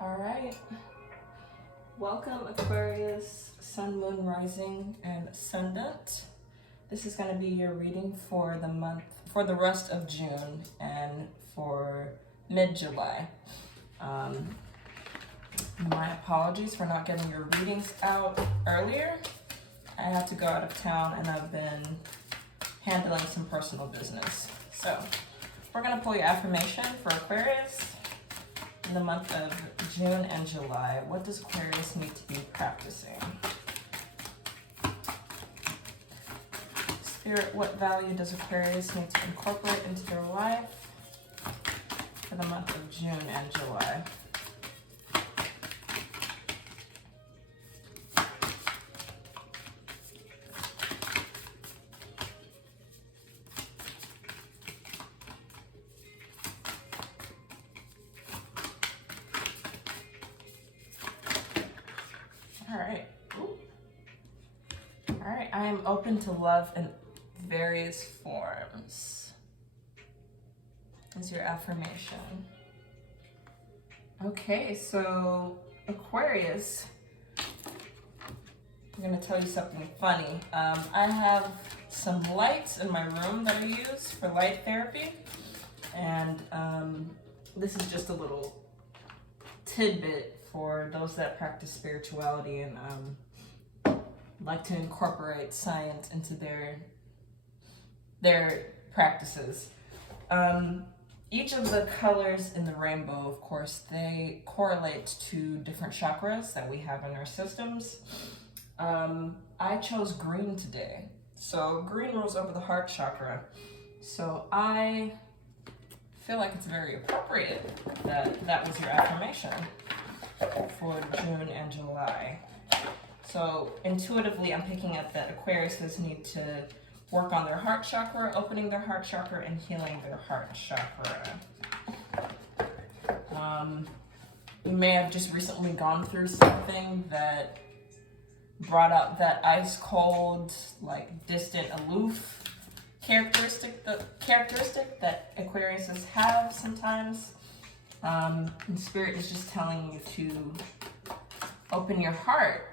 All right. Welcome, Aquarius, Sun, Moon, Rising, and Ascendant. This is going to be your reading for the month, for the rest of June and for mid-July. My apologies for not getting your readings out earlier. I had to go out of town and I've been handling some personal business. So we're going to pull your affirmation for Aquarius in the month of June and July. What does Aquarius need to be practicing? Spirit, what value does Aquarius need to incorporate into their life for the month of June and July? All right, I am open to love in various forms. Is your affirmation. Okay, so Aquarius, I'm gonna tell you something funny. I have some lights in my room that I use for light therapy. And this is just a little tidbit for those that practice spirituality and like to incorporate science into their practices. Each of the colors in the rainbow, of course, they correlate to different chakras that we have in our systems. I chose green today. So green rules over the heart chakra. So I feel like it's very appropriate that that was your affirmation for June and July. So intuitively, I'm picking up that Aquariuses need to work on their heart chakra, opening their heart chakra, and healing their heart chakra. You may have just recently gone through something that brought out that ice cold, like distant, aloof characteristic that Aquariuses have sometimes. And Spirit is just telling you to open your heart.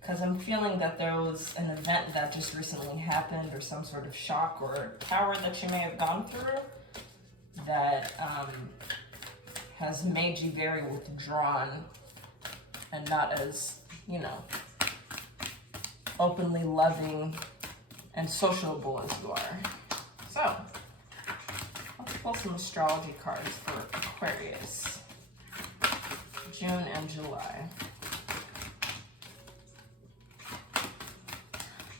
Because I'm feeling that there was an event that just recently happened, or some sort of shock or power that you may have gone through that has made you very withdrawn and not as, you know, openly loving and sociable as you are. So, let's pull some astrology cards for Aquarius, June and July.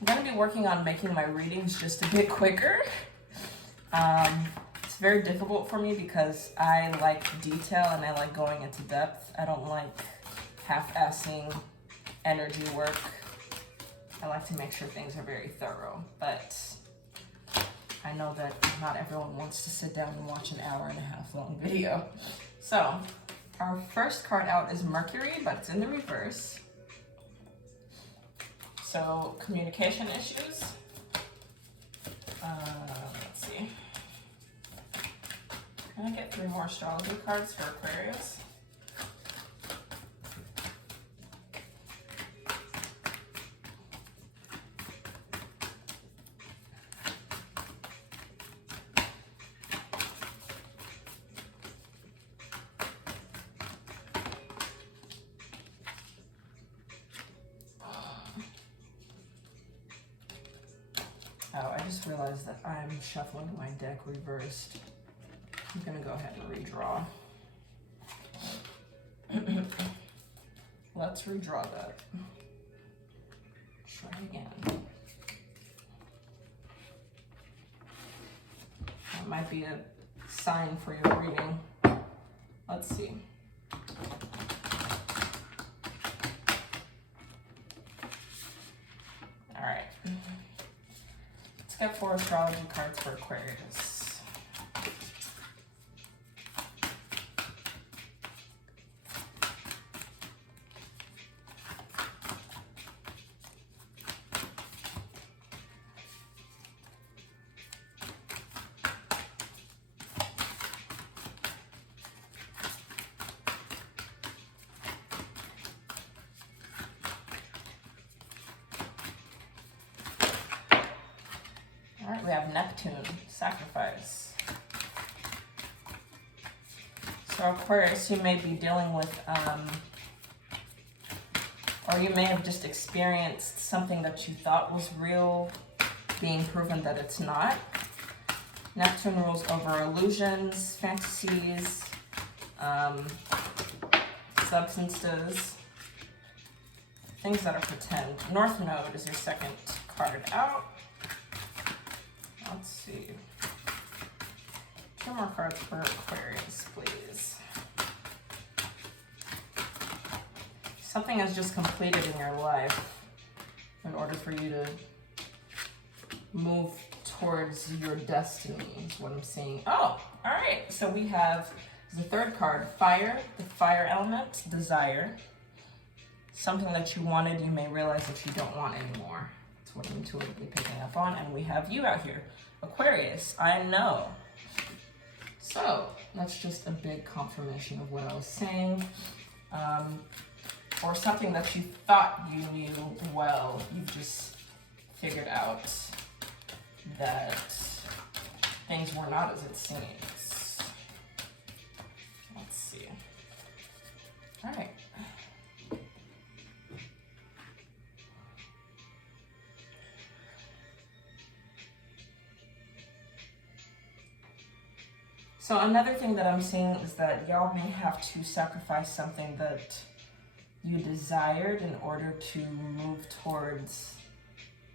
I'm going to be working on making my readings just a bit quicker. It's very difficult for me because I like detail and I like going into depth. I don't like half-assing energy work. I like to make sure things are very thorough, but I know that not everyone wants to sit down and watch an hour-and-a-half long video. So our first card out is Mercury, but it's in the reverse. So, communication issues. Let's see. Can I get 3 more astrology cards for Aquarius? Oh, I just realized that I'm shuffling my deck reversed. I'm gonna go ahead and redraw. Let's redraw that. Try again. That might be a sign for your reading. Let's see. All right. Let's get 4 astrology cards for Aquarius. we have Neptune, sacrifice. So Aquarius, you may be dealing with, or you may have just experienced something that you thought was real being proven that it's not. Neptune rules over illusions, fantasies, substances, things that are pretend. North Node is your second card out. Let's see. 2 more cards for Aquarius, please. Something has just completed in your life in order for you to move towards your destiny, is what I'm seeing. Oh, all right. So we have the third card, fire, the fire element, desire. Something that you wanted, you may realize that you don't want anymore. That's what I'm intuitively picking up on. And we have you out here, Aquarius, I know. So that's just a big confirmation of what I was saying. Or something that you thought you knew well, you've just figured out that things were not as it seems. Let's see. All right. So another thing that I'm seeing is that y'all may have to sacrifice something that you desired in order to move towards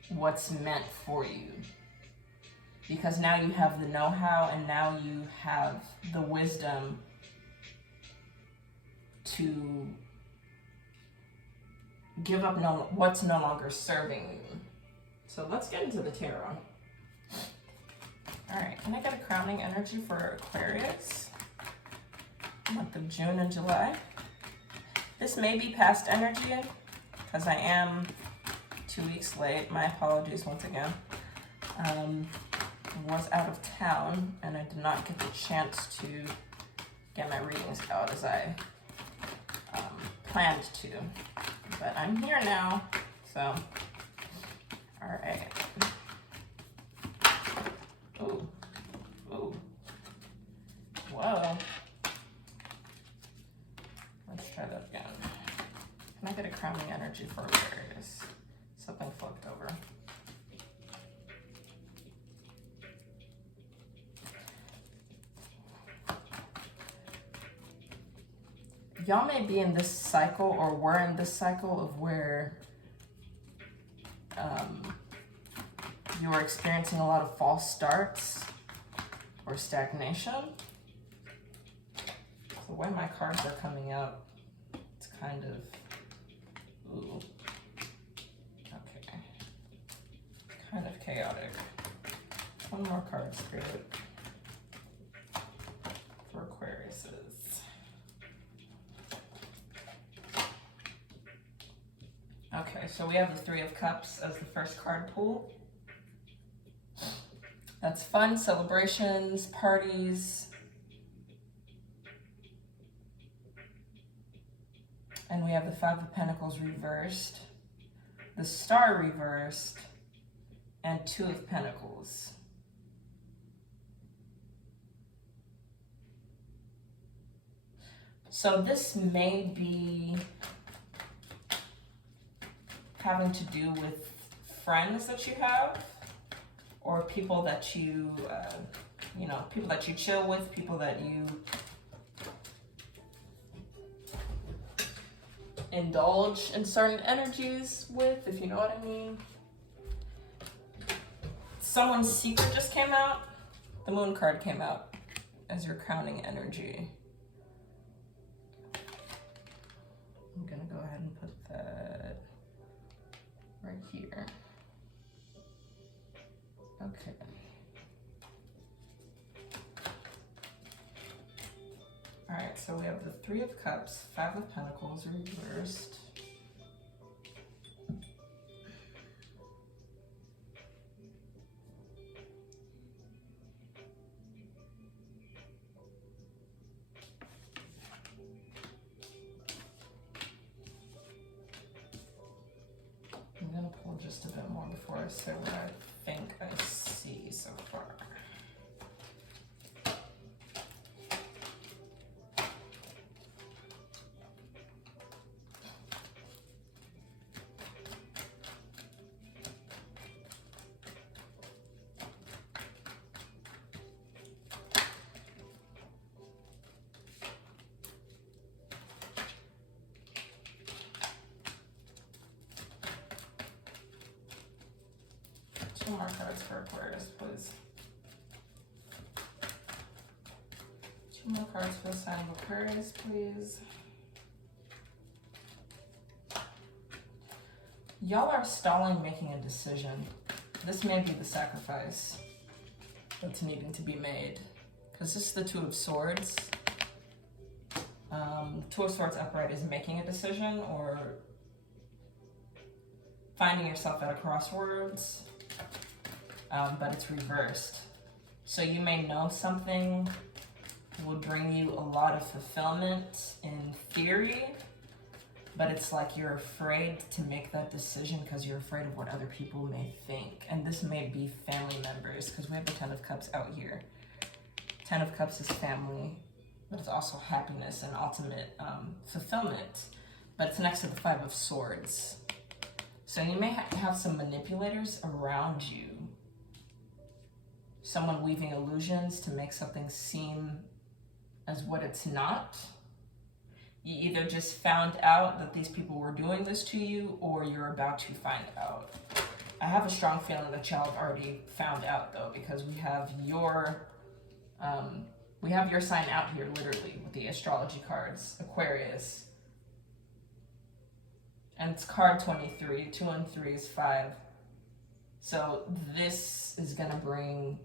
what's meant for you. Because now you have the know-how and now you have the wisdom to give up what's no longer serving you. So let's get into the tarot. All right, can I get a crowning energy for Aquarius? Month of June and July. This may be past energy because I am 2 weeks late. My apologies once again. I was out of town and I did not get the chance to get my readings out as I planned to. But I'm here now, so all right. Ooh, ooh, whoa. Let's try that again. Can I get a crowning energy for Aquarius? Something flipped over. Y'all may be in this cycle, or were in this cycle of where you are experiencing a lot of false starts or stagnation. The way my cards are coming up, it's kind of, ooh, okay, kind of chaotic. One more card, Spirit, for Aquariuses. Okay, so we have the 3 of Cups as the first card pull. That's fun, celebrations, parties. And we have the 5 of Pentacles reversed, the Star reversed, and 2 of Pentacles. So this may be having to do with friends that you have, or people that you, people that you chill with, people that you indulge in certain energies with, if you know what I mean. Someone's secret just came out. The Moon card came out as your crowning energy. I'm gonna go ahead and put that right here. Okay. All right, so we have the 3 of Cups, 5 of Pentacles reversed. I'm gonna pull just a bit more before I say what I think I see so far. Two more cards for Aquarius, please. Two more cards for the sign of Aquarius, please. Y'all are stalling making a decision. This may be the sacrifice that's needing to be made. Because this is the Two of Swords. Two of Swords upright is making a decision or finding yourself at a crossroads. But it's reversed. So you may know something will bring you a lot of fulfillment in theory, but it's like you're afraid to make that decision because you're afraid of what other people may think. And this may be family members, because we have the Ten of Cups out here. Ten of Cups is family, but it's also happiness and ultimate fulfillment. But it's next to the Five of Swords. So you may have some manipulators around you. Someone weaving illusions to make something seem as what it's not. You either just found out that these people were doing this to you, or you're about to find out. I have a strong feeling that y'all have already found out though, because we have your sign out here literally with the astrology cards, Aquarius. And it's card 23, 2 and 3 is 5. So this is gonna bring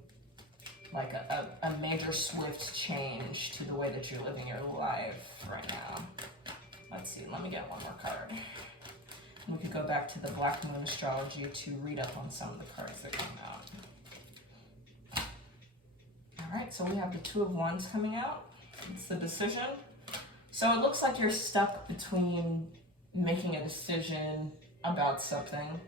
like a major swift change to the way that you're living your life right now. Let's see, let me get one more card. We could go back to the Black Moon astrology to read up on some of the cards that come out. All right, so we have the Two of Wands coming out. It's the decision. So it looks like you're stuck between making a decision about something,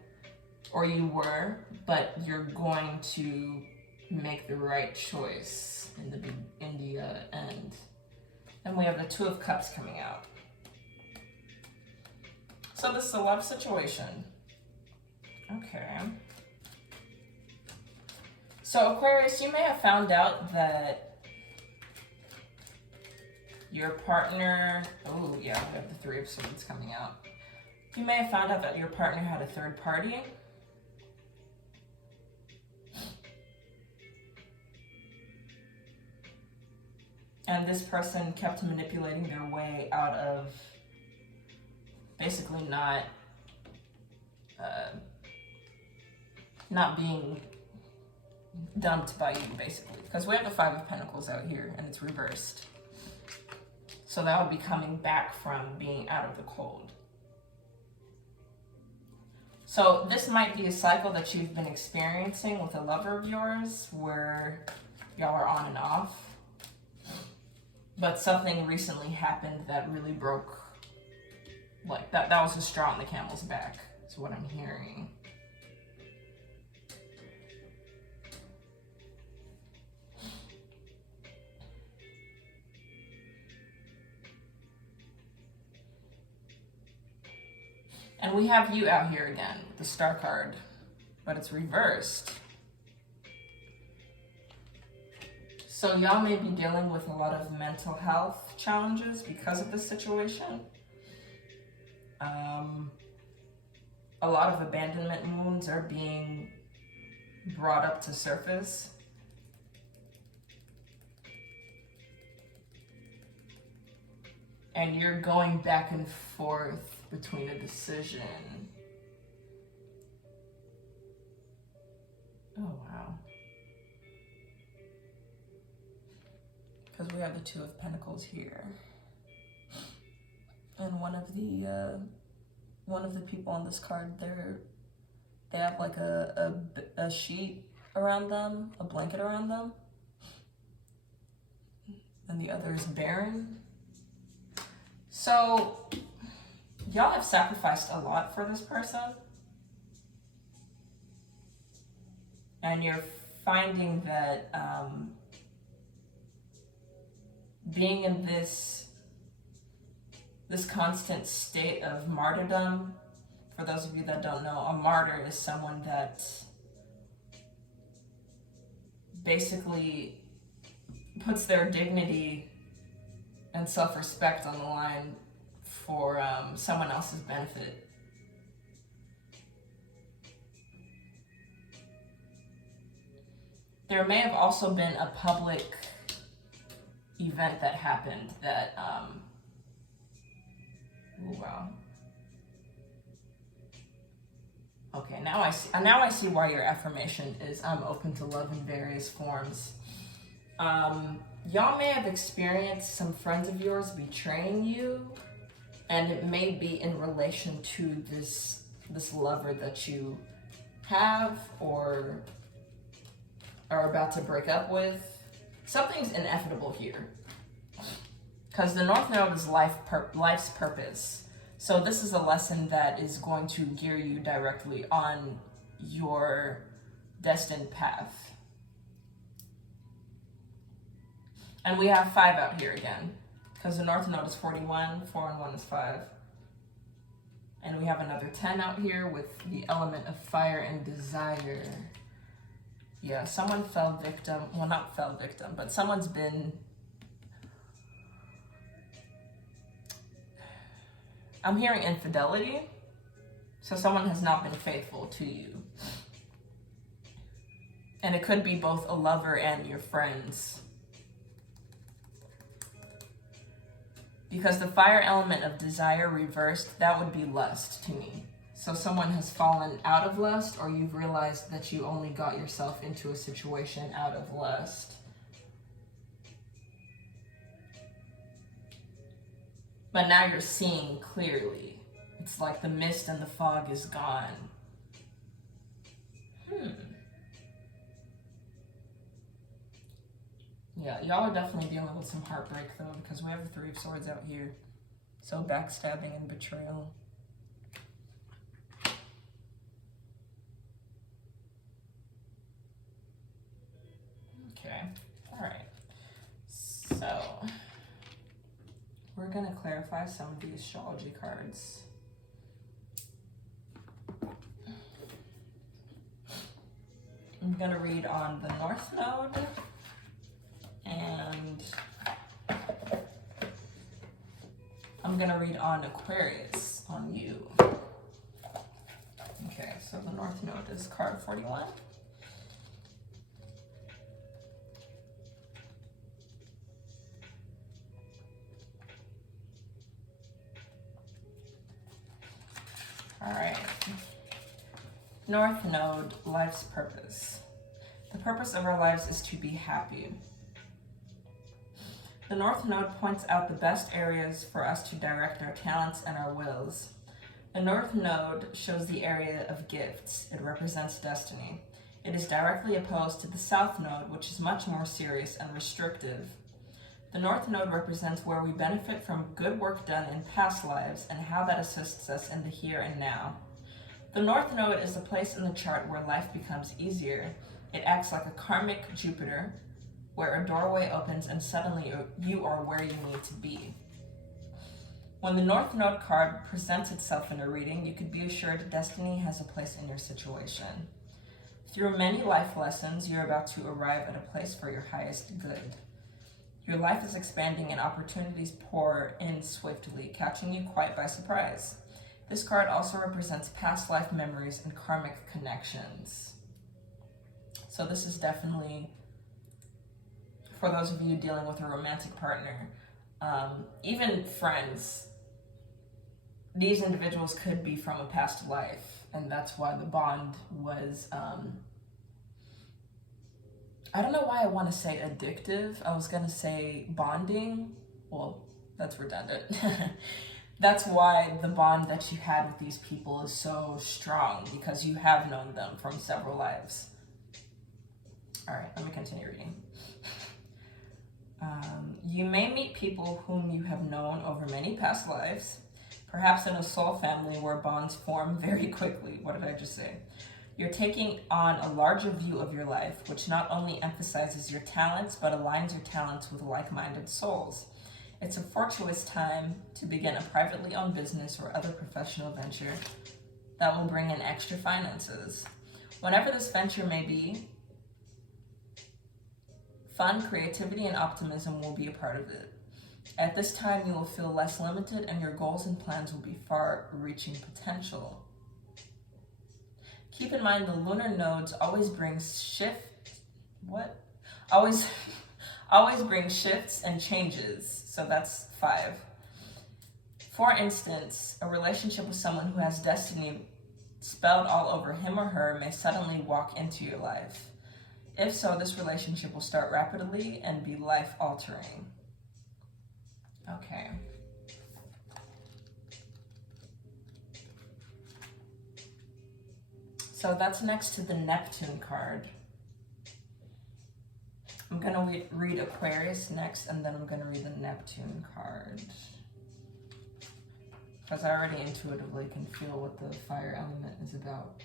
or you were, but you're going to make the right choice in the end. And we have the Two of Cups coming out. So this is a love situation. Okay. So Aquarius, you may have found out that your partner, oh yeah, we have the Three of Swords coming out. You may have found out that your partner had a third party. And this person kept manipulating their way out of basically not being dumped by you, basically. Because we have the Five of Pentacles out here, and it's reversed. So that would be coming back from being out of the cold. So this might be a cycle that you've been experiencing with a lover of yours, where y'all are on and off. But something recently happened that really broke, like that was the straw on the camel's back, is what I'm hearing. And we have you out here again, the Star card, but it's reversed. So y'all may be dealing with a lot of mental health challenges because of this situation. A lot of abandonment wounds are being brought up to surface. And you're going back and forth between a decision. Oh, wow. Because we have the Two of Pentacles here. And one of the people on this card, they have like a sheet around them, a blanket around them. And the other is barren. So y'all have sacrificed a lot for this person. And you're finding that being in this constant state of martyrdom, for those of you that don't know, a martyr is someone that basically puts their dignity and self-respect on the line for someone else's benefit. There may have also been a public event that happened that, oh wow. Okay, now I see why your affirmation is I'm open to love in various forms. Y'all may have experienced some friends of yours betraying you, and it may be in relation to this lover that you have or are about to break up with. Something's inevitable here, because the North Node is life's purpose. So this is a lesson that is going to gear you directly on your destined path. And we have 5 out here again, because the North Node is 41, 4 and 1 is 5. And we have another 10 out here with the element of fire and desire. Yeah, someone fell victim, well, not fell victim, but someone's been, I'm hearing infidelity. So someone has not been faithful to you. And it could be both a lover and your friends. Because the fire element of desire reversed, that would be lust to me. So someone has fallen out of lust, or you've realized that you only got yourself into a situation out of lust. But now you're seeing clearly. It's like the mist and the fog is gone. Yeah, y'all are definitely dealing with some heartbreak though, because we have the 3 of Swords out here. So backstabbing and betrayal. Okay, all right. So we're gonna clarify some of the astrology cards. I'm gonna read on the North Node, and I'm gonna read on Aquarius, on you. Okay, so the North Node is card 41. All right. North Node, life's purpose. The purpose of our lives is to be happy. The North Node points out the best areas for us to direct our talents and our wills. The North Node shows the area of gifts. It represents destiny. It is directly opposed to the South Node, which is much more serious and restrictive. The North Node represents where we benefit from good work done in past lives and how that assists us in the here and now. The North Node is a place in the chart where life becomes easier. It acts like a karmic Jupiter, where a doorway opens and suddenly you are where you need to be. When the North Node card presents itself in a reading, you could be assured destiny has a place in your situation. Through many life lessons, you're about to arrive at a place for your highest good. Your life is expanding and opportunities pour in swiftly, catching you quite by surprise. This card also represents past life memories and karmic connections. So this is definitely for those of you dealing with a romantic partner, even friends. These individuals could be from a past life, and that's why the bond was, I don't know why I want to say addictive. I was going to say bonding. Well, that's redundant. That's why the bond that you had with these people is so strong, because you have known them from several lives. All right, let me continue reading. You may meet people whom you have known over many past lives, perhaps in a soul family where bonds form very quickly. What did I just say? You're taking on a larger view of your life, which not only emphasizes your talents, but aligns your talents with like-minded souls. It's a fortuitous time to begin a privately owned business or other professional venture that will bring in extra finances. Whatever this venture may be, fun, creativity, and optimism will be a part of it. At this time, you will feel less limited and your goals and plans will be far-reaching potential. Keep in mind the lunar nodes always bring always bring shifts and changes. So that's 5. For instance, a relationship with someone who has destiny spelled all over him or her may suddenly walk into your life. If so, this relationship will start rapidly and be life-altering. Okay. So that's next to the Neptune card. I'm going to read Aquarius next, and then I'm going to read the Neptune card. Because I already intuitively can feel what the fire element is about.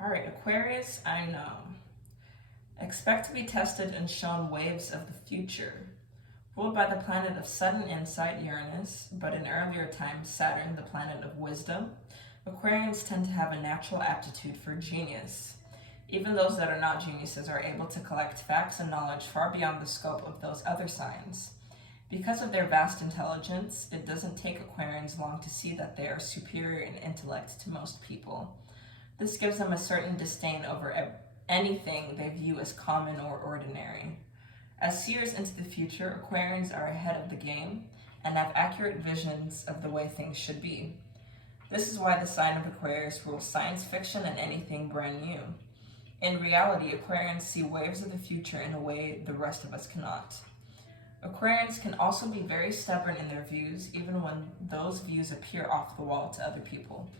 All right, Aquarius, I know. Expect to be tested and shown waves of the future. Ruled by the planet of sudden insight, Uranus, but in earlier times, Saturn, the planet of wisdom, Aquarians tend to have a natural aptitude for genius. Even those that are not geniuses are able to collect facts and knowledge far beyond the scope of those other signs. Because of their vast intelligence, it doesn't take Aquarians long to see that they are superior in intellect to most people. This gives them a certain disdain over anything they view as common or ordinary. As seers into the future, Aquarians are ahead of the game and have accurate visions of the way things should be. This is why the sign of Aquarius rules science fiction and anything brand new. In reality, Aquarians see waves of the future in a way the rest of us cannot. Aquarians can also be very stubborn in their views, even when those views appear off the wall to other people.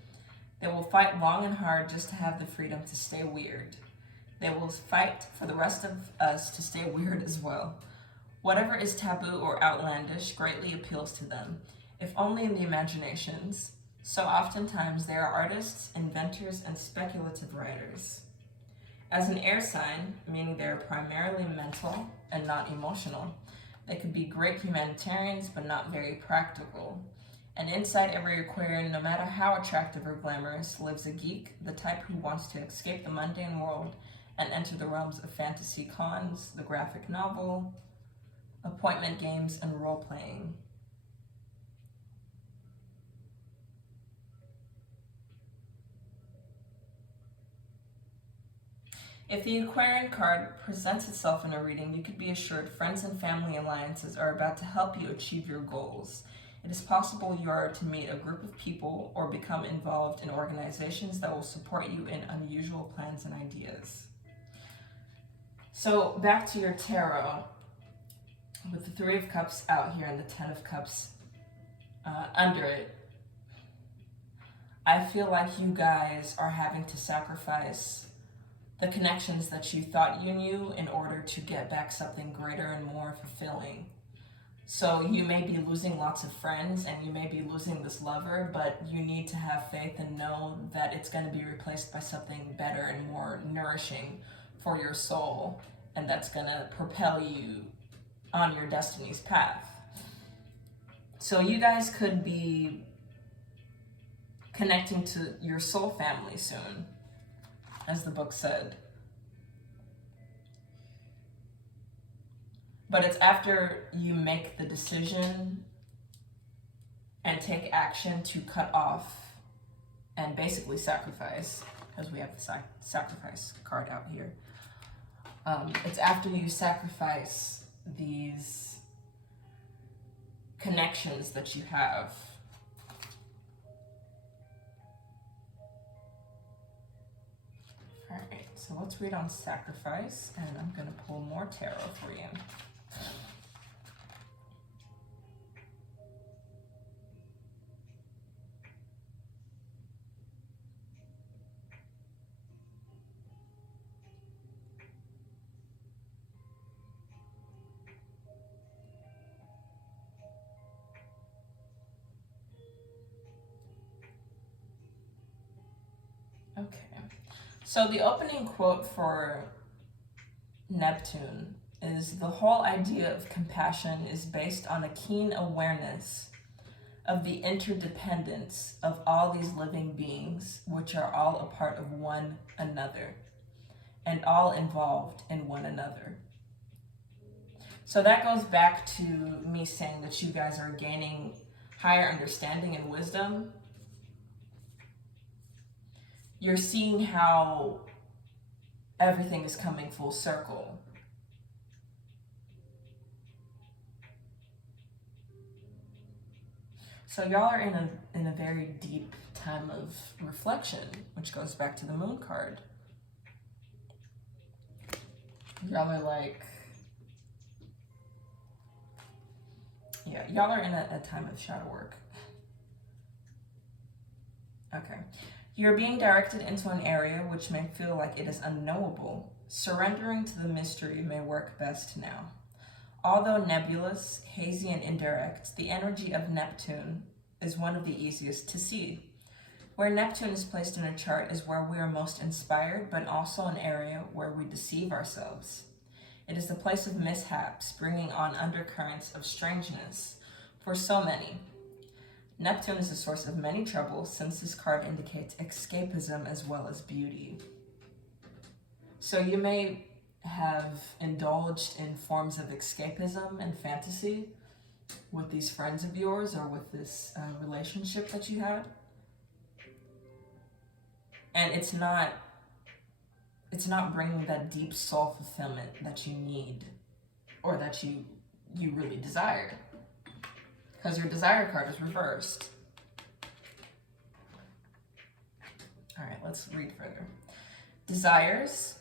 They will fight long and hard just to have the freedom to stay weird. They will fight for the rest of us to stay weird as well. Whatever is taboo or outlandish greatly appeals to them, if only in the imaginations. So oftentimes they are artists, inventors, and speculative writers. As an air sign, meaning they are primarily mental and not emotional, they could be great humanitarians but not very practical. And inside every Aquarian, no matter how attractive or glamorous, lives a geek, the type who wants to escape the mundane world and enter the realms of fantasy cons, the graphic novel, appointment games, and role-playing. If the Aquarian card presents itself in a reading, you could be assured friends and family alliances are about to help you achieve your goals. It is possible you are to meet a group of people or become involved in organizations that will support you in unusual plans and ideas. So back to your tarot, with the 3 of Cups out here and the 10 of Cups under it, I feel like you guys are having to sacrifice the connections that you thought you knew in order to get back something greater and more fulfilling. So you may be losing lots of friends and you may be losing this lover, but you need to have faith and know that it's going to be replaced by something better and more nourishing for your soul, and that's going to propel you on your destiny's path. So you guys could be connecting to your soul family soon, as the book said. But it's after you make the decision and take action to cut off and basically sacrifice, because we have the sacrifice card out here. It's after you sacrifice these connections that you have. All right, so let's read on sacrifice, and I'm going to pull more tarot for you. So the opening quote for Neptune is, "The whole idea of compassion is based on a keen awareness of the interdependence of all these living beings, which are all a part of one another and all involved in one another." So that goes back to me saying that you guys are gaining higher understanding and wisdom. You're seeing how everything is coming full circle. So y'all are in a very deep time of reflection, which goes back to the Moon card. Y'all are like, yeah, y'all are in a time of shadow work. Okay. You're being directed into an area which may feel like it is unknowable. Surrendering to the mystery may work best now. Although nebulous, hazy, and indirect, the energy of Neptune is one of the easiest to see. Where Neptune is placed in a chart is where we are most inspired, but also an area where we deceive ourselves. It is the place of mishaps, bringing on undercurrents of strangeness for so many. Neptune is a source of many troubles, since this card indicates escapism as well as beauty. So you may have indulged in forms of escapism and fantasy with these friends of yours or with this relationship that you had. And it's not bringing that deep soul fulfillment that you need or that you really desire. Because your desire card is reversed. All right, let's read further. Desires,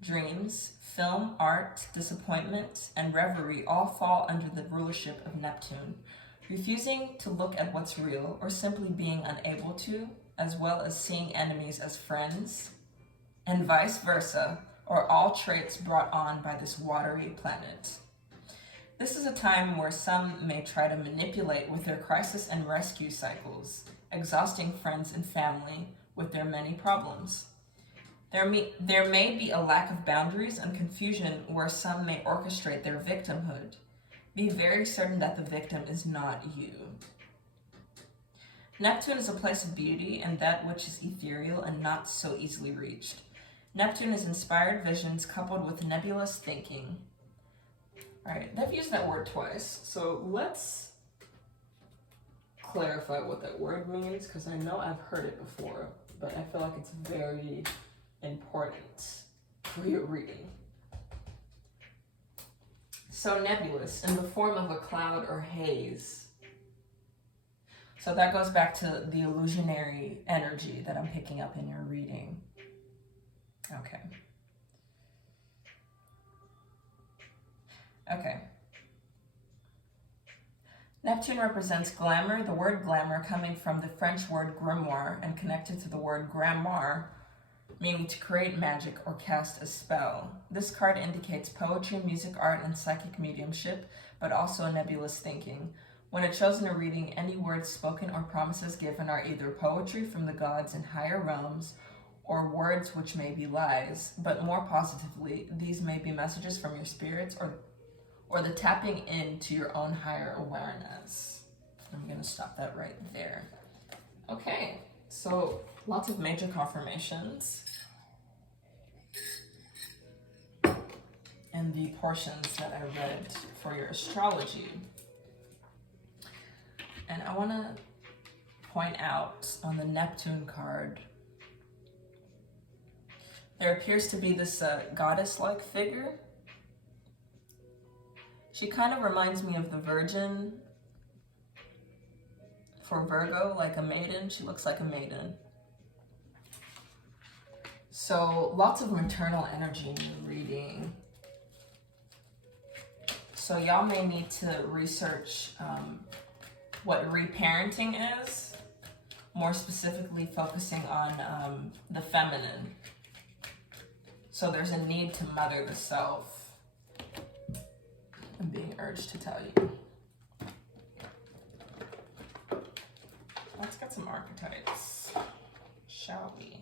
dreams, film, art, disappointment, and reverie all fall under the rulership of Neptune. Refusing to look at what's real or simply being unable to, as well as seeing enemies as friends, and vice versa, are all traits brought on by this watery planet. This is a time where some may try to manipulate with their crisis and rescue cycles, exhausting friends and family with their many problems. There may be a lack of boundaries and confusion where some may orchestrate their victimhood. Be very certain that the victim is not you. Neptune is a place of beauty and that which is ethereal and not so easily reached. Neptune is inspired visions coupled with nebulous thinking. All right, they've used that word twice, so let's clarify what that word means, because I know I've heard it before, but I feel like it's very important for your reading. So nebulous, in the form of a cloud or haze. So that goes back to the illusionary energy that I'm picking up in your reading. Okay. Okay. Neptune represents glamour, the word glamour coming from the French word grimoire and connected to the word grimoire, meaning to create magic or cast a spell. This card indicates poetry, music, art, and psychic mediumship, but also nebulous thinking. When it shows in a reading, any words spoken or promises given are either poetry from the gods in higher realms or words which may be lies, but more positively, these may be messages from your spirits or the tapping into your own higher awareness. I'm gonna stop that right there. Okay, so lots of major confirmations and the portions that I read for your astrology. And I wanna point out on the Neptune card, there appears to be this goddess-like figure. She kind of reminds me of the Virgin for Virgo, like a maiden. She looks like a maiden. So lots of maternal energy in your reading. So y'all may need to research what reparenting is, more specifically focusing on the feminine. So there's a need to mother the self. I'm being urged to tell you. Let's get some archetypes, shall we?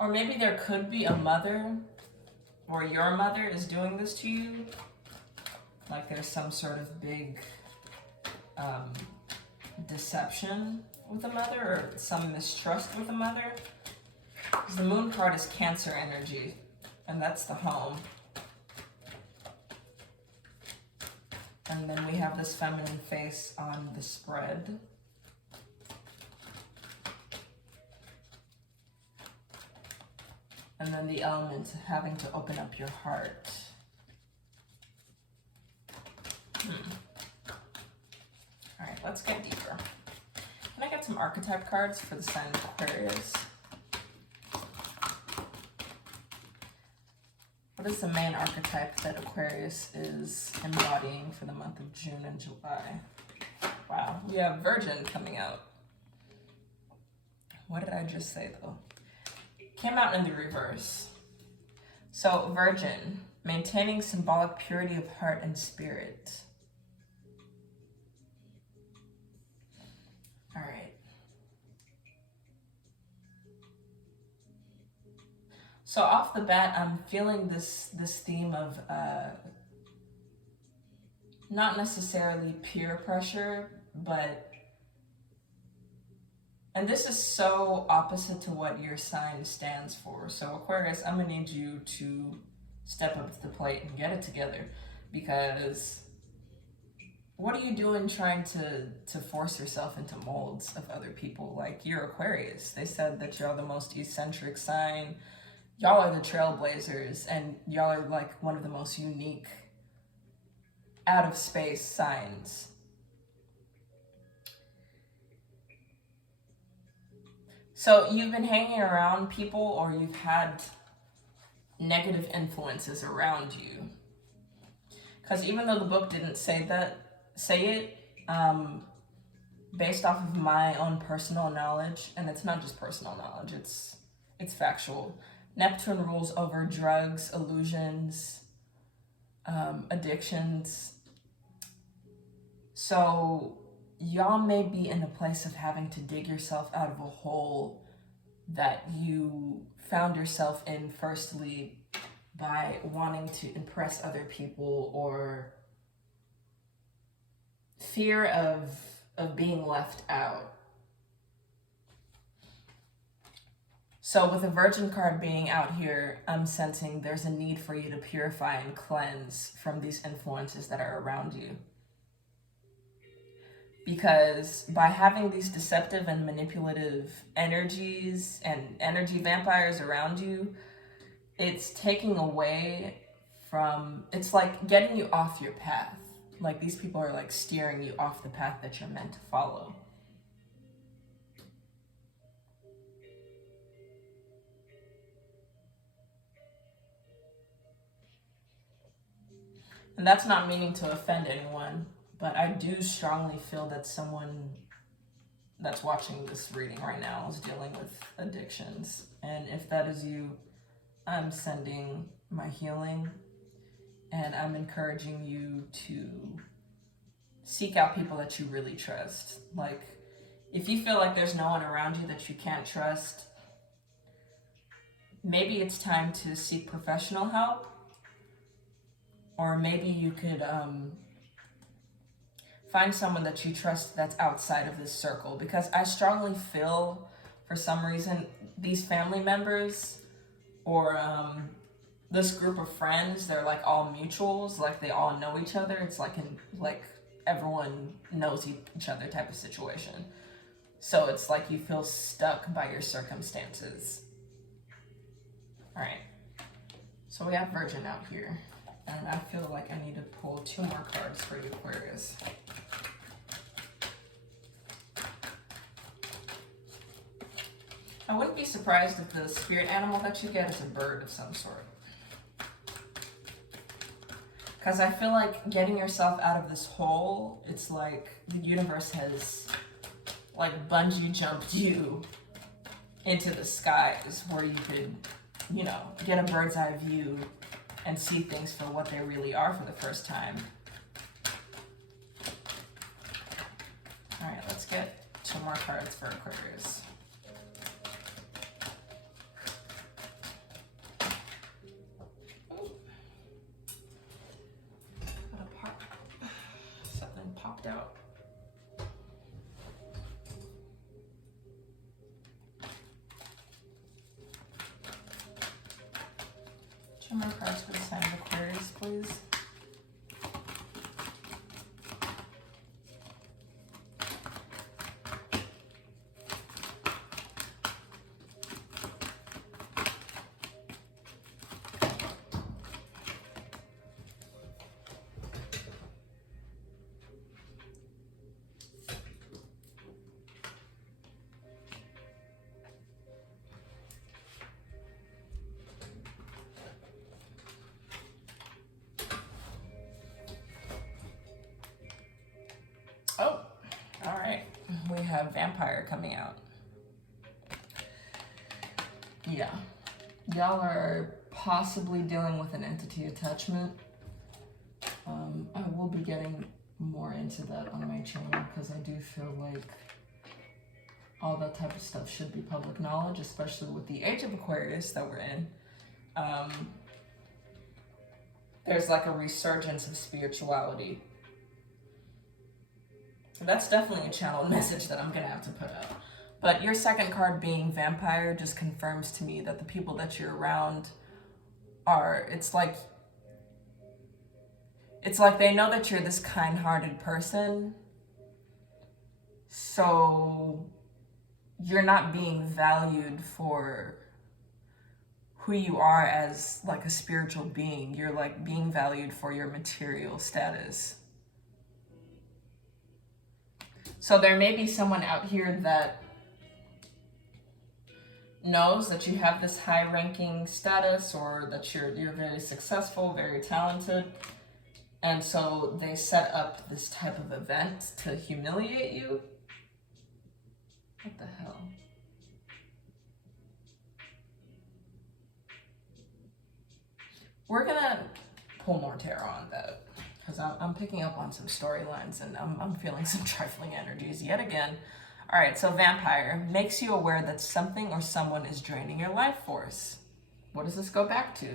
Or maybe there could be a mother, or your mother is doing this to you. Like there's some sort of big deception with a mother, or some mistrust with a mother. Because the moon card is Cancer energy, and that's the home. And then we have this feminine face on the spread. And then the element having to open up your heart. All right, let's get deeper. Can I get some archetype cards for the sign of Aquarius? What is the main archetype that Aquarius is embodying for the month of June and July? Wow, we have Virgin coming out. What did I just say though? Came out in the reverse. So Virgin, maintaining symbolic purity of heart and spirit. All right. So off the bat, I'm feeling this theme of not necessarily peer pressure, but, and this is so opposite to what your sign stands for. So Aquarius, I'm gonna need you to step up to the plate and get it together, because what are you doing trying to force yourself into molds of other people? Like, you're Aquarius. They said that y'all the most eccentric sign. Y'all are the trailblazers, and y'all are like one of the most unique out of space signs. So you've been hanging around people, or you've had negative influences around you. Because even though the book didn't say it, based off of my own personal knowledge, and it's not just personal knowledge, it's factual. Neptune rules over drugs, illusions, addictions. So y'all may be in a place of having to dig yourself out of a hole that you found yourself in, firstly, by wanting to impress other people, or fear of being left out. So with the Virgin card being out here, I'm sensing there's a need for you to purify and cleanse from these influences that are around you. Because by having these deceptive and manipulative energies and energy vampires around you, it's taking away from, it's like getting you off your path. Like, these people are like steering you off the path that you're meant to follow. And that's not meaning to offend anyone, but I do strongly feel that someone that's watching this reading right now is dealing with addictions. And if that is you, I'm sending my healing, and I'm encouraging you to seek out people that you really trust. Like, if you feel like there's no one around you that you can't trust, maybe it's time to seek professional help. Or maybe you could find someone that you trust that's outside of this circle. Because I strongly feel, for some reason, these family members or this group of friends, they're like all mutuals, like they all know each other. It's like everyone knows each other type of situation. So it's like you feel stuck by your circumstances. All right, so we have Virgin out here. And I feel like I need to pull 2 more cards for you, Aquarius. I wouldn't be surprised if the spirit animal that you get is a bird of some sort. Because I feel like getting yourself out of this hole, it's like the universe has like bungee jumped you into the skies where you could, you know, get a bird's eye view and see things for what they really are for the first time. All right, let's get 2 more cards for Aquarius. Two more cards for the sign of Aquarius, please. Oh, all right. We have vampire coming out. Yeah. Y'all are possibly dealing with an entity attachment. I will be getting more into that on my channel because I do feel like all that type of stuff should be public knowledge, especially with the age of Aquarius that we're in. There's like a resurgence of spirituality. So that's definitely a channeled message that I'm gonna have to put out. But your second card being vampire just confirms to me that the people that you're around are, it's like they know that you're this kind-hearted person, so you're not being valued for who you are as like a spiritual being. You're like being valued for your material status. So there may be someone out here that knows that you have this high-ranking status, or that you're very successful, very talented, and so they set up this type of event to humiliate you. What the hell? We're gonna pull more tarot on that, because I'm picking up on some storylines, and I'm feeling some trifling energies yet again. All right, so vampire makes you aware that something or someone is draining your life force. What does this go back to?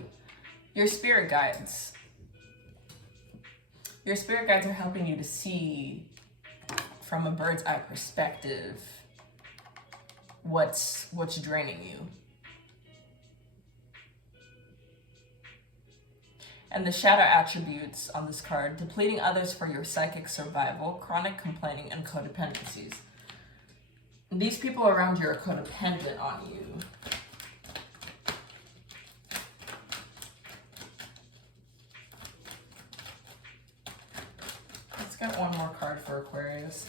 Your spirit guides. Your spirit guides are helping you to see from a bird's eye perspective what's draining you. And the shadow attributes on this card: depleting others for your psychic survival, chronic complaining, and codependencies. These people around you are codependent on you. Let's get one more card for Aquarius.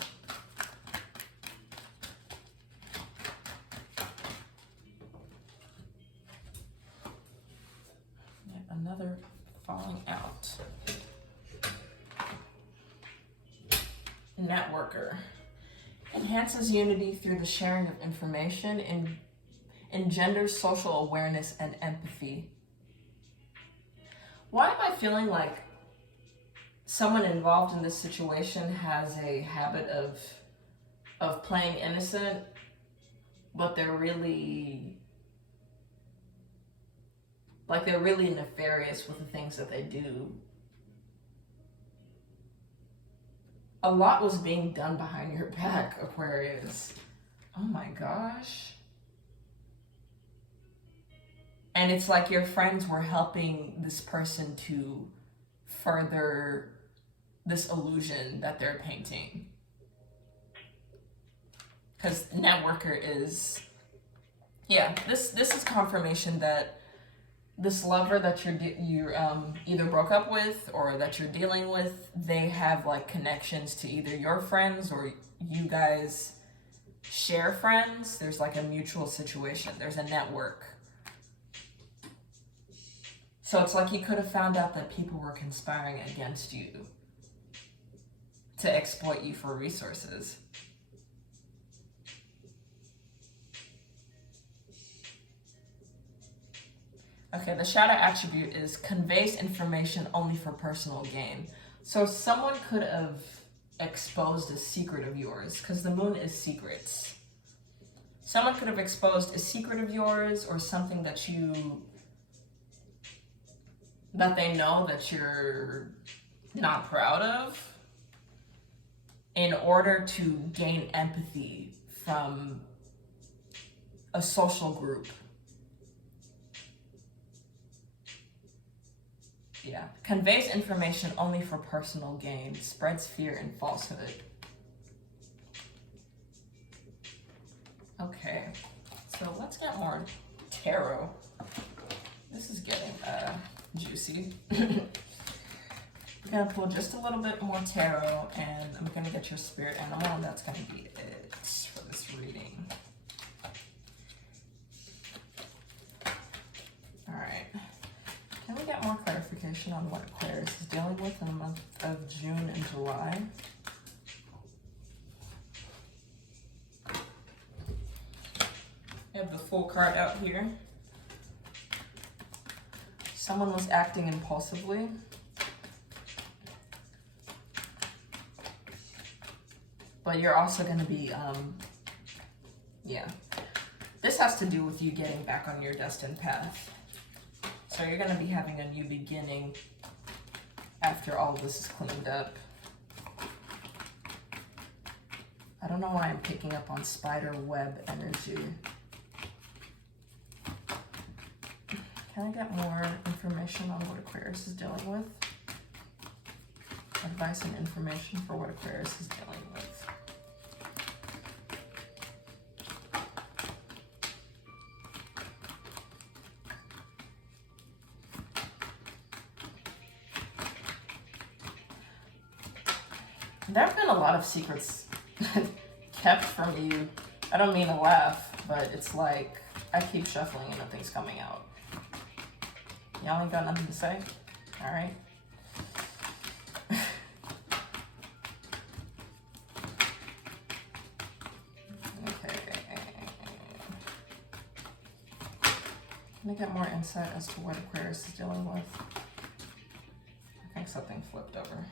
Yet another falling out. Networker. Enhances unity through the sharing of information and engenders social awareness and empathy. Why am I feeling like someone involved in this situation has a habit of playing innocent, but they're really nefarious with the things that they do? A lot was being done behind your back, Aquarius. Oh my gosh. And it's like your friends were helping this person to further this illusion that they're painting. Because networker is, yeah, this is confirmation that this lover that you either broke up with or that you're dealing with, they have like connections to either your friends or you guys share friends. There's like a mutual situation. There's a network. So it's like you could have found out that people were conspiring against you to exploit you for resources. Okay, the shadow attribute is conveys information only for personal gain. So someone could have exposed a secret of yours, because the moon is secrets. Someone could have exposed a secret of yours or something that they know that you're not proud of, in order to gain empathy from a social group. Yeah. Conveys information only for personal gain. Spreads fear and falsehood. Okay. So let's get more tarot. This is getting juicy. I'm gonna pull just a little bit more tarot, and I'm gonna get your spirit animal, and that's gonna be it for this reading. All right. Can we get more clarification on what Aquarius is dealing with in the month of June and July? I have the Fool card out here. Someone was acting impulsively. But you're also going to be, yeah. This has to do with you getting back on your destined path. So you're going to be having a new beginning after all of this is cleaned up. I don't know why I'm picking up on spider web energy. Can I get more information on what Aquarius is dealing with? Advice and information for what Aquarius is dealing with. There have been a lot of secrets kept from you. I don't mean to laugh, but it's like I keep shuffling and nothing's coming out. Y'all ain't got nothing to say? All right. Okay. Can I get more insight as to what Aquarius is dealing with? I think something flipped over.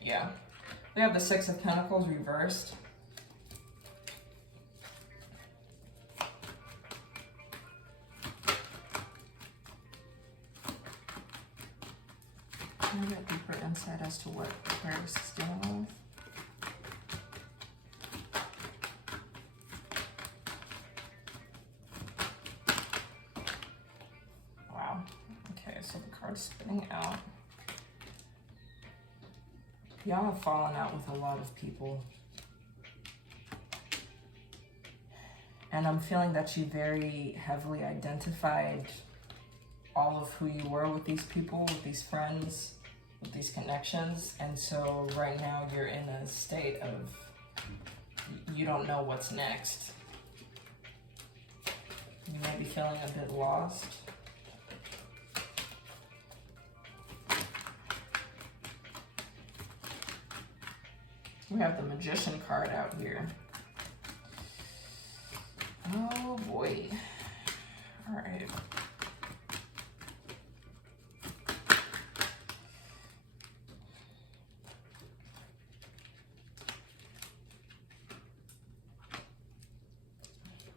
Yeah. We have the Six of Pentacles reversed. Can I get deeper insight as to what Aquarius is dealing with? Wow. Okay, so the card's spinning out. Y'all have fallen out with a lot of people. And I'm feeling that you very heavily identified all of who you were with these people, with these friends, with these connections. And so right now you're in a state of, you don't know what's next. You may be feeling a bit lost. We have the Magician card out here. Oh boy. All right.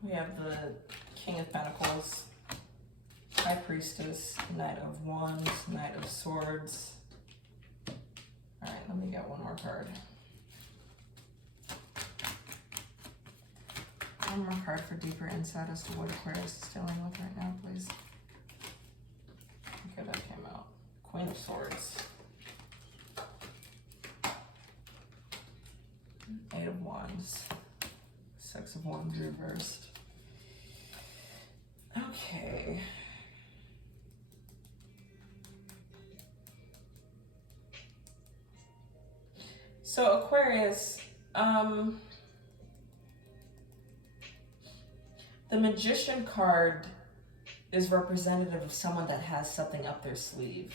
We have the King of Pentacles, High Priestess, Knight of Wands, Knight of Swords. All right, let me get one more card. One more card for deeper insight as to what Aquarius is dealing with right now, please. Okay, that came out. Queen of Swords. Eight of Wands. Six of Wands reversed. Okay. So Aquarius, the Magician card is representative of someone that has something up their sleeve.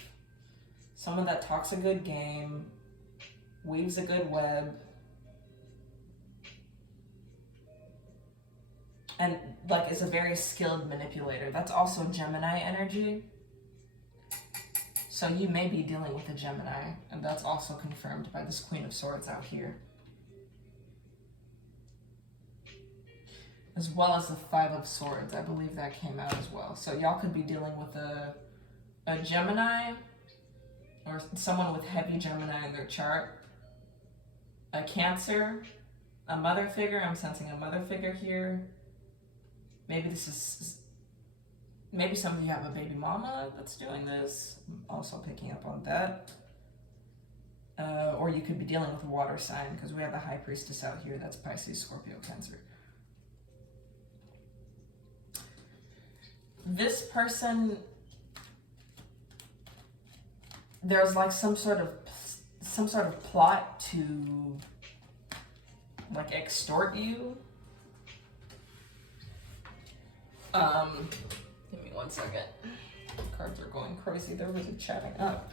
Someone that talks a good game, weaves a good web, and like is a very skilled manipulator. That's also Gemini energy. So you may be dealing with a Gemini, and that's also confirmed by this Queen of Swords out here. As well as the Five of Swords. I believe that came out as well. So y'all could be dealing with a Gemini, or someone with heavy Gemini in their chart. A Cancer, a mother figure. I'm sensing a mother figure here. Maybe this is Maybe some of you have a baby mama that's doing this. I'm also picking up on that. Or you could be dealing with a water sign, because we have the High Priestess out here. That's Pisces, Scorpio, Cancer. This person, there's like some sort of plot to like extort you. Give me 1 second. Cards are going crazy. They're really chatting up.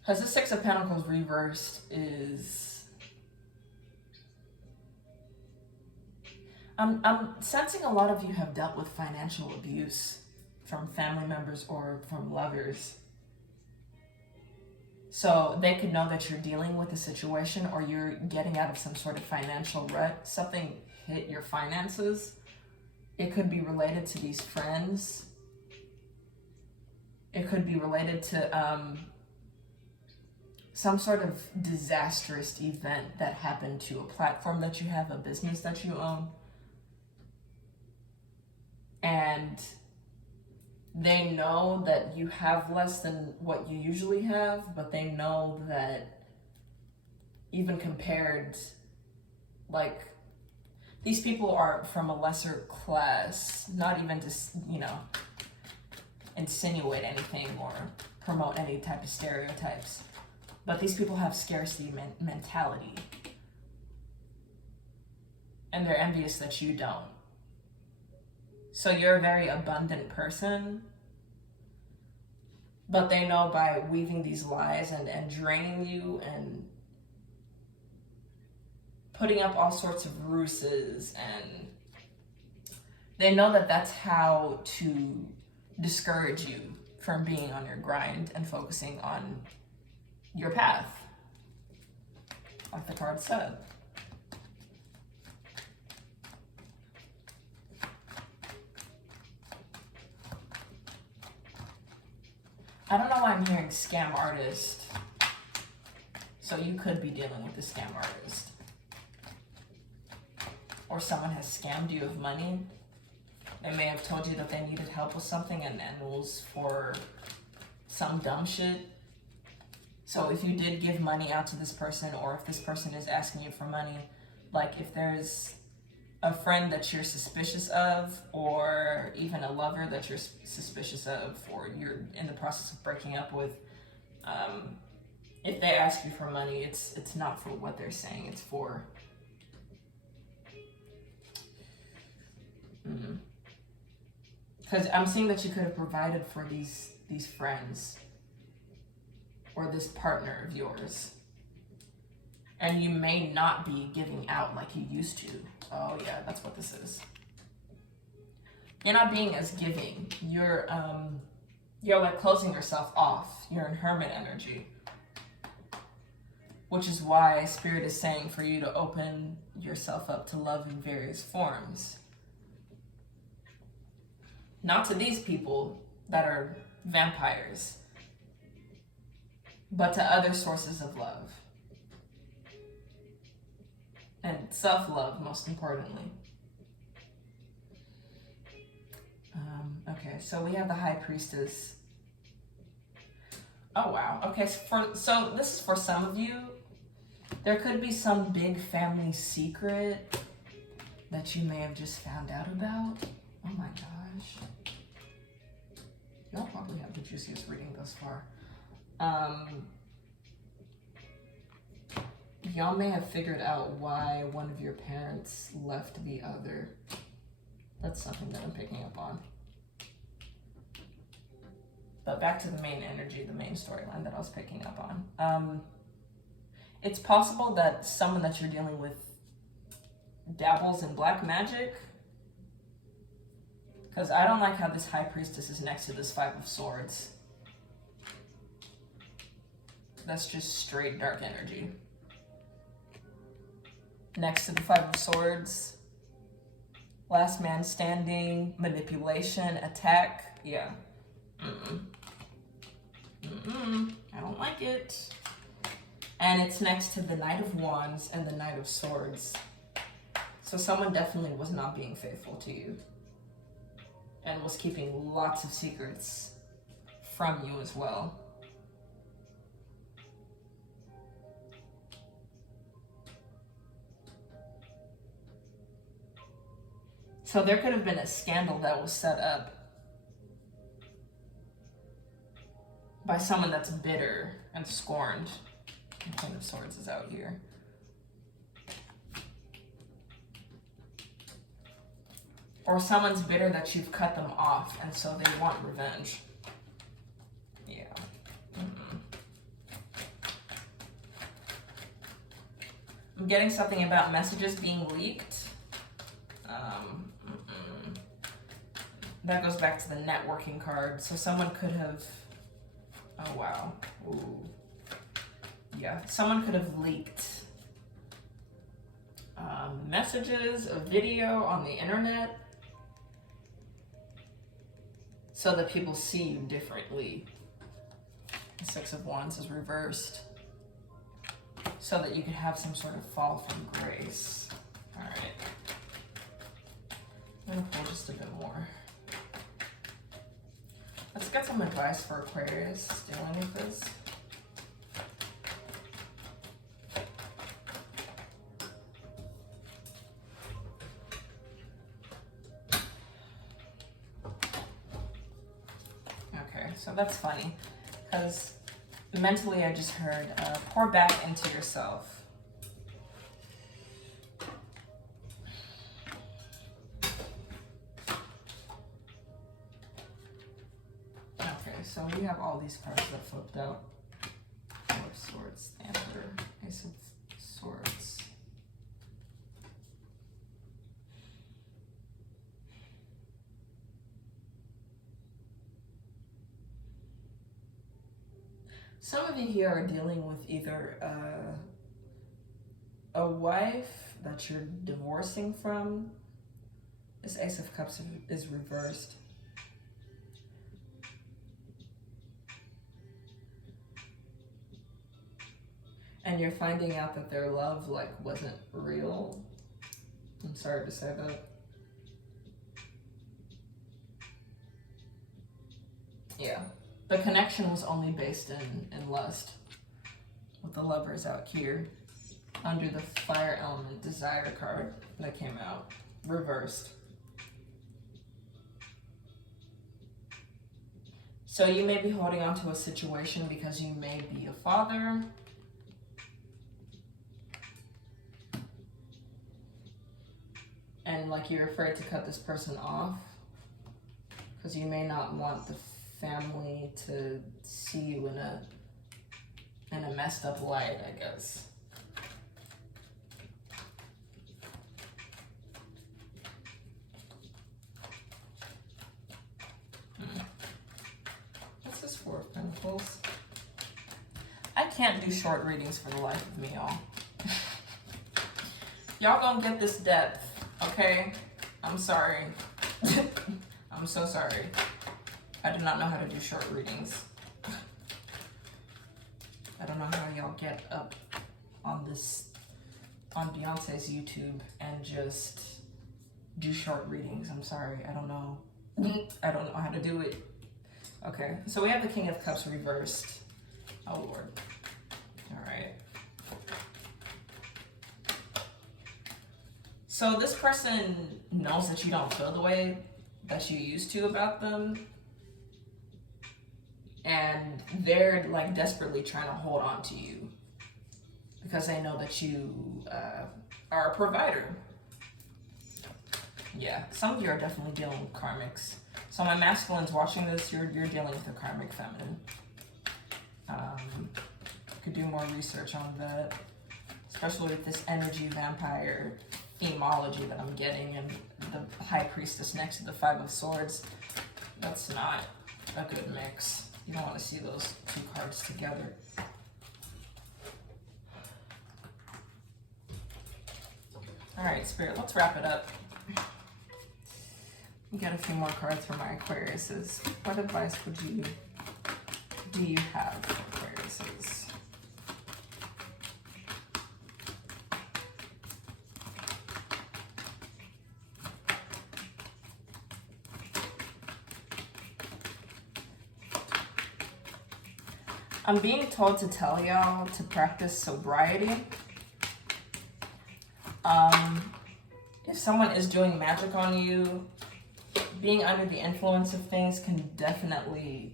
Because the Six of Pentacles reversed is... I'm sensing a lot of you have dealt with financial abuse from family members or from lovers. So they could know that you're dealing with a situation, or you're getting out of some sort of financial rut. Something hit your finances. It could be related to these friends. It could be related to some sort of disastrous event that happened to a platform that you have, a business that you own. And they know that you have less than what you usually have, but they know that even compared, like, these people are from a lesser class, not even to, you know, insinuate anything or promote any type of stereotypes. But these people have scarcity mentality. And they're envious that you don't. So you're a very abundant person. But they know by weaving these lies and draining you and putting up all sorts of ruses, and they know that that's how to discourage you from being on your grind and focusing on your path, like the card said. I don't know why I'm hearing scam artist. So you could be dealing with a scam artist. Or someone has scammed you of money. They may have told you that they needed help with something, and it was for some dumb shit. So if you did give money out to this person, or if this person is asking you for money, like if there's a friend that you're suspicious of, or even a lover that you're suspicious of, or you're in the process of breaking up with, if they ask you for money, it's not for what they're saying, it's for... Because I'm seeing that you could have provided for these friends, or this partner of yours. And you may not be giving out like you used to. Oh yeah, that's what this is. You're not being as giving. You're like closing yourself off. You're in hermit energy. Which is why Spirit is saying for you to open yourself up to love in various forms. Not to these people that are vampires, but to other sources of love. And self-love, most importantly. Okay, so we have the High Priestess. Oh wow. Okay, so this is for some of you. There could be some big family secret that you may have just found out about. Oh my gosh. Y'all probably have the juiciest reading thus far. Y'all may have figured out why one of your parents left the other. That's something that I'm picking up on. But back to the main energy, the main storyline that I was picking up on. It's possible that someone that you're dealing with dabbles in black magic. Because I don't like how this High Priestess is next to this Five of Swords. That's just straight dark energy. Next to the Five of Swords, last man standing, manipulation, attack. Yeah. I don't like it. And it's next to the Knight of Wands and the Knight of Swords. So someone definitely was not being faithful to you. and was keeping lots of secrets from you as well. So there could have been a scandal that was set up by someone that's bitter and scorned. The Queen of Swords is out here. Or someone's bitter that you've cut them off, and so they want revenge. Yeah. I'm getting something about messages being leaked. That goes back to the networking card. So someone could have, oh wow. Ooh. Yeah, someone could have leaked messages, a video on the internet, so that people see you differently. The Six of Wands is reversed, so that you could have some sort of fall from grace. All right. I'm gonna pull just a bit more. Let's get some advice for Aquarius dealing with this. Okay, so that's funny, because mentally I just heard pour back into yourself. So we have all these cards that flipped out. Four of Swords, the Emperor, Ace of Swords. Some of you here are dealing with either a wife that you're divorcing from. This Ace of Cups is reversed. And you're finding out that their love wasn't real. I'm sorry to say that. Yeah, the connection was only based in lust. With the Lovers out here under the fire element desire card that came out reversed. So you may be holding on to a situation because you may be a father. And you're afraid to cut this person off because you may not want the family to see you in a messed up light, I guess. What's this Four of Pentacles? I can't do short readings for the life of me, y'all. Y'all gonna get this depth. Okay, I'm sorry. I'm so sorry. I do not know how to do short readings. I don't know how y'all get up on Beyonce's YouTube and just do short readings. I'm sorry, I don't know. I don't know how to do it. Okay, so we have the King of Cups reversed. Oh Lord. All right. So this person knows that you don't feel the way that you used to about them. And they're desperately trying to hold on to you because they know that you are a provider. Yeah, some of you are definitely dealing with karmics. So my masculines watching this, you're dealing with a karmic feminine. Could do more research on that, especially with this energy vampire themology that I'm getting, and the High Priestess next to the Five of Swords. That's not a good mix. You don't want to see those two cards together. All right, Spirit, let's wrap it up. Get a few more cards for my Aquariuses. What advice do you have for Aquariuses? I'm being told to tell y'all to practice sobriety. If someone is doing magic on you, being under the influence of things can definitely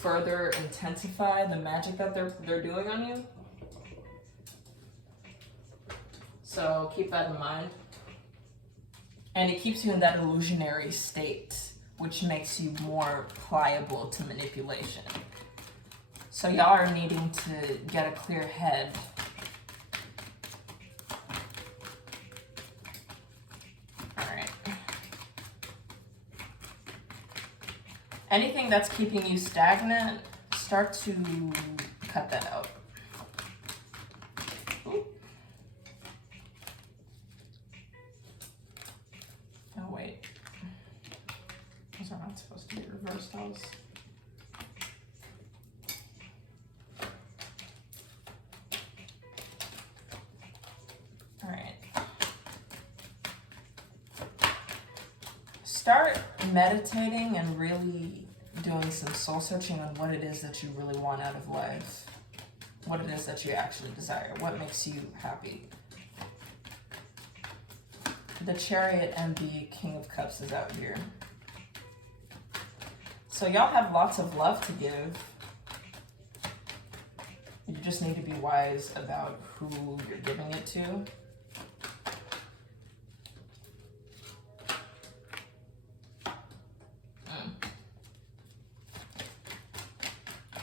further intensify the magic that they're doing on you. So keep that in mind. And it keeps you in that illusionary state, which makes you more pliable to manipulation. So y'all are needing to get a clear head. Alright. Anything that's keeping you stagnant, start to cut that out. Ooh. Oh wait. Those are not supposed to be reversed. Start meditating and really doing some soul searching on what it is that you really want out of life. What it is that you actually desire. What makes you happy. The Chariot and the King of Cups is out here. So y'all have lots of love to give. You just need to be wise about who you're giving it to.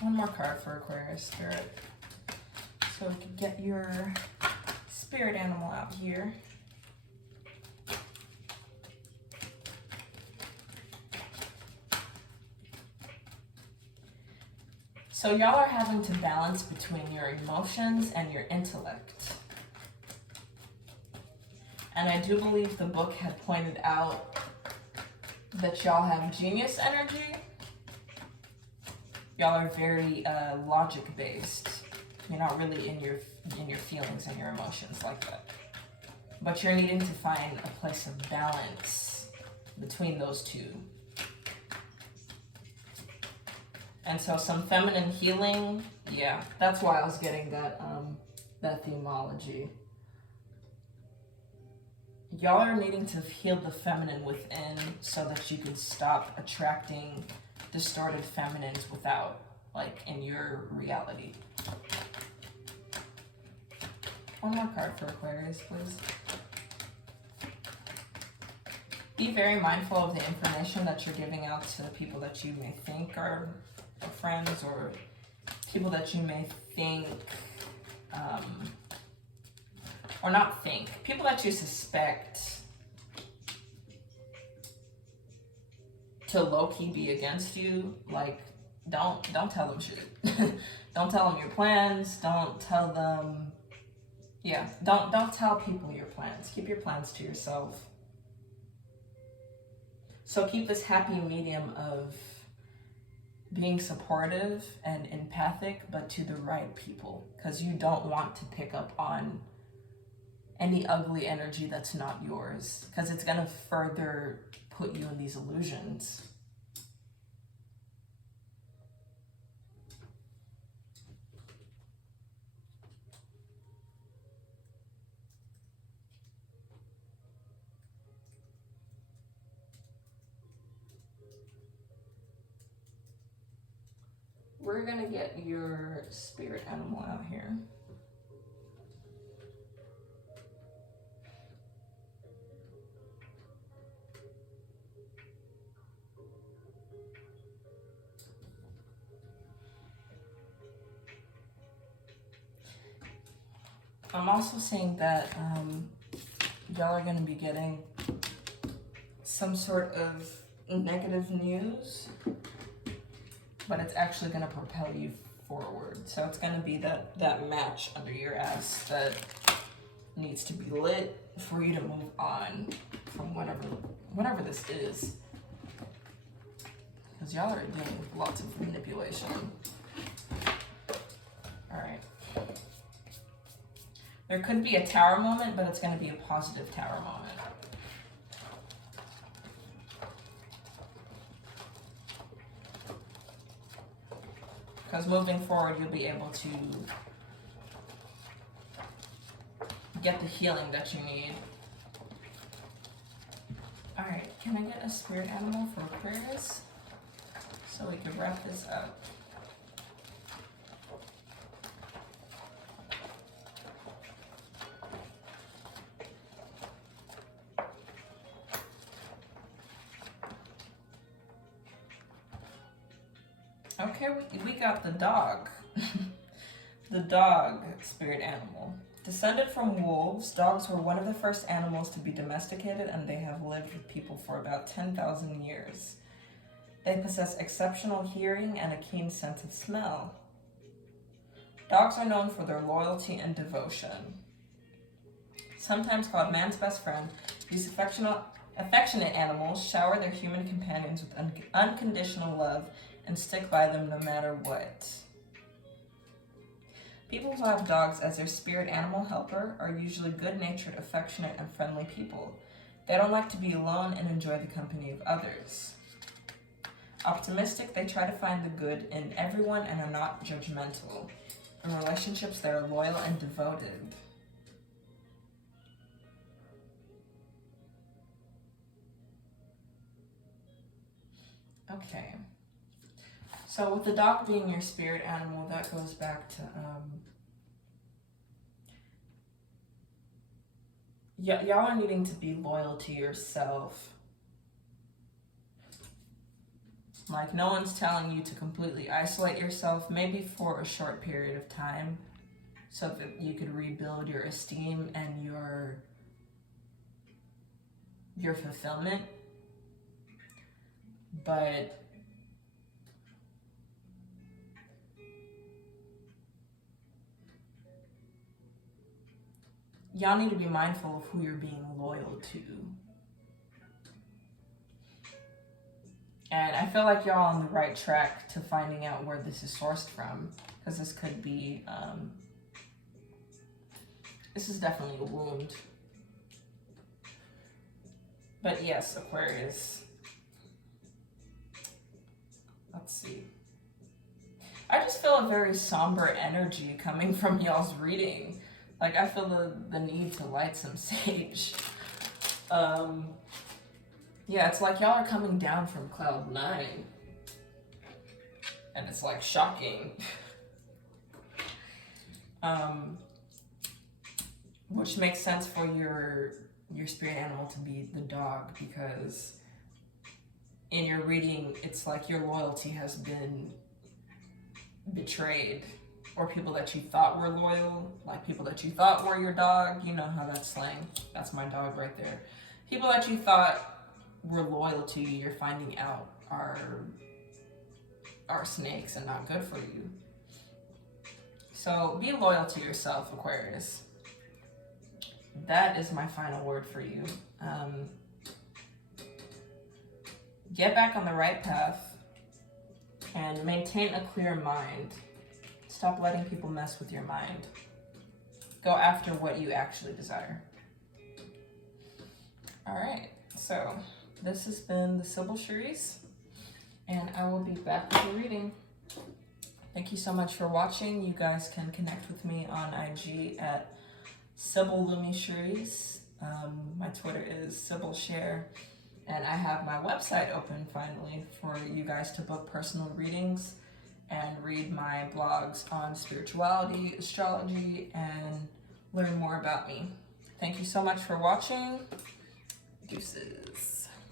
One more card for Aquarius Spirit. So we can get your spirit animal out here. So y'all are having to balance between your emotions and your intellect. And I do believe the book had pointed out that y'all have genius energy. Y'all are very logic based. You're not really in your feelings and your emotions like that. But you're needing to find a place of balance between those two. And so some feminine healing, yeah, that's why I was getting that themology. Y'all are needing to heal the feminine within so that you can stop attracting distorted feminines without, like, in your reality. One more card for Aquarius, please. Be very mindful of the information that you're giving out to the people that you may think are friends, or people that you may think, or not think, people that you suspect to low-key be against you. Like, don't tell them shit. Don't tell them your plans. Don't tell them, yeah, don't tell people your plans. Keep your plans to yourself. So keep this happy medium of being supportive and empathic, but to the right people, because you don't want to pick up on any ugly energy that's not yours, because it's going to further put you in these illusions. We're going to get your spirit animal out here. I'm also seeing that y'all are going to be getting some sort of negative news, but it's actually going to propel you forward. So it's going to be that match under your ass that needs to be lit for you to move on from whatever this is. Because y'all are doing lots of manipulation. All right. There could be a tower moment, but it's going to be a positive tower moment. because moving forward, you'll be able to get the healing that you need. All right, can I get a spirit animal for Aquarius so we can wrap this up? Okay, we got the dog. The dog spirit animal. Descended from wolves, dogs were one of the first animals to be domesticated, and they have lived with people for about 10,000 years. They possess exceptional hearing and a keen sense of smell. Dogs are known for their loyalty and devotion. Sometimes called man's best friend, these affectionate animals shower their human companions with unconditional love and stick by them no matter what. People who have dogs as their spirit animal helper are usually good-natured, affectionate, and friendly people. They don't like to be alone and enjoy the company of others. Optimistic, they try to find the good in everyone and are not judgmental. In relationships, they are loyal and devoted. Okay. So with the dog being your spirit animal, that goes back to y'all are needing to be loyal to yourself. Like, no one's telling you to completely isolate yourself, maybe for a short period of time, so that you could rebuild your esteem and your fulfillment. But y'all need to be mindful of who you're being loyal to. And I feel like y'all on the right track to finding out where this is sourced from, because this could be, this is definitely a wound. But yes, Aquarius. Let's see. I just feel a very somber energy coming from y'all's reading. Like, I feel the need to light some sage. Yeah, it's like y'all are coming down from cloud 9. And it's like shocking. Which makes sense for your spirit animal to be the dog, because in your reading, it's like your loyalty has been betrayed. Or people that you thought were loyal, like people that you thought were your dog. You know how that's slang. That's my dog right there. People that you thought were loyal to you, you're finding out are snakes and not good for you. So be loyal to yourself, Aquarius. That is my final word for you. Get back on the right path and maintain a clear mind. Stop letting people mess with your mind. Go after what you actually desire. All right, so this has been the Sybyl Cherisse, and I will be back with the reading. Thank you so much for watching. You guys can connect with me on IG at Sybyl Lumi Cherisse. My Twitter is Sybyl Share, and I have my website open finally for you guys to book personal readings and read my blogs on spirituality, astrology, and learn more about me. Thank you so much for watching. Deuces.